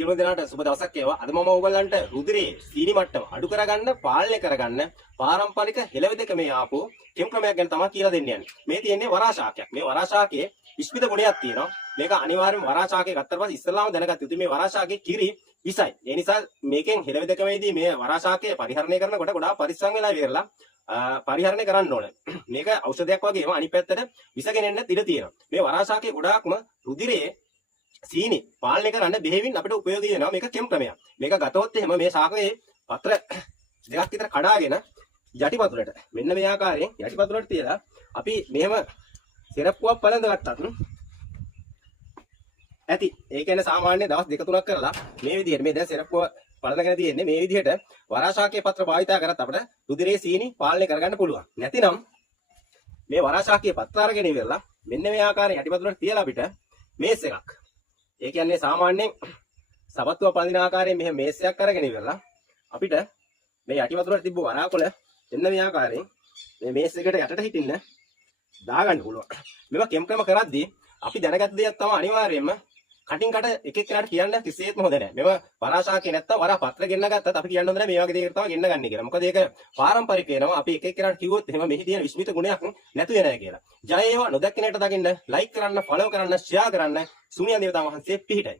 සියලු දෙනාට සුබ දවසක් වේවා. අද මම ඔයගලන්ට රුධිරයේ සීනි මට්ටම අඩු කරගන්න, පාලනය කරගන්න පාරම්පරික හෙළවෙදකමේ ආපු කෙම් ක්‍රමයක් ගැන තමයි කියලා දෙන්න යන්නේ. මේ තියෙන්නේ වරාශාකයක්. මේ වරාශාකයේ විශ්මිත ගුණයක් තියෙනවා. මේක අනිවාර්යයෙන්ම වරාශාකයේ ගත්තට පස්සේ ඉස්සෙල්ලාම දැනගත්ත යුතුයි මේ වරාශාකයේ කිරි විසයි. ඒ නිසා මේකෙන් හෙළවෙදකමේදී මේ වරාශාකය පරිහරණය කරනකොට ගොඩාක් පරිස්සම් වෙලා ඉවරලා පරිහරණය කරන්න ඕනේ. මේක ඖෂධයක් වගේම අනිත් පැත්තට විස ගෙනෙන්න ඉඩ තියෙනවා. මේ වරාශාකයේ ගොඩාක්ම රුධිරයේ සීනි පාලනය කරන්න බෙහෙවින් අපිට උපයෝගී වෙනවා මේක කෙම් ක්‍රමයක්. මේක ගතොත් එහෙම මේ ශාකයේ පත්‍ර දෙකක් විතර කඩාගෙන යටිපතුලට මෙන්න මේ ආකාරයෙන් යටිපතුලට තියලා අපි මෙහෙම සිරප්පුවක් පළඳ ගත්තත් ඇති. ඒ කියන්නේ සාමාන්‍ය දවස් 2-3ක් කරලා මේ විදිහට මේ දැන් සිරප්පුව පළඳගෙන තියෙන්නේ මේ විදිහට වරාශාකයේ පත්‍ර භාවිතා කරත් අපිට රුධිරයේ සීනි පාලනය කරගන්න පුළුවන්. නැතිනම් මේ වරාශාකයේ පත්‍ර අරගෙන ඉවරලා මෙන්න මේ ආකාරයෙන් යටිපතුලට තියලා අපිට මේස් එකක්. ඒ කියන්නේ සාමාන්‍යයෙන් සබත්තුව පළඳින ආකාරයෙන් මෙහෙම මේස් එකක් අරගෙන ඉවරලා අපිට මේ යටිපතුලට තිබ්බ වරාකොළ එන්න මේ ආකාරයෙන් මේ මේස් එකට යටට හිටින්න දාගන්න පුළුවන්. මේවා කෙම් ක්‍රම කරද්දී අපි දැනගත් දෙයක් තමයි අනිවාර්යයෙන්ම කටින් කට එක එක කෙනාට කියන්න කිසිසේත්ම හොඳ නැහැ. මේවා වරාශාකේ නැත්තම් වරා පත්‍ර ගෙන්න ගත්තත් අපි කියන්න හොඳ නැහැ මේ වගේ දෙයකට තමයි ගෙන්න ගන්න කියලා. මොකද ඒක පාරම්පරික වෙනවා. අපි එක එක කෙනාට කිව්වොත් එහෙම මෙහි තියෙන විශ්මිත ගුණයක් නැතු වෙනවා කියලා. ජය ඒවා නොදැක්ක කෙනාට දකින්න ලයික් කරන්න, ෆලෝ කරන්න, ෂෙයා කරන්න. සුනියන් දේවතා වහන්සේ පිහිටයි.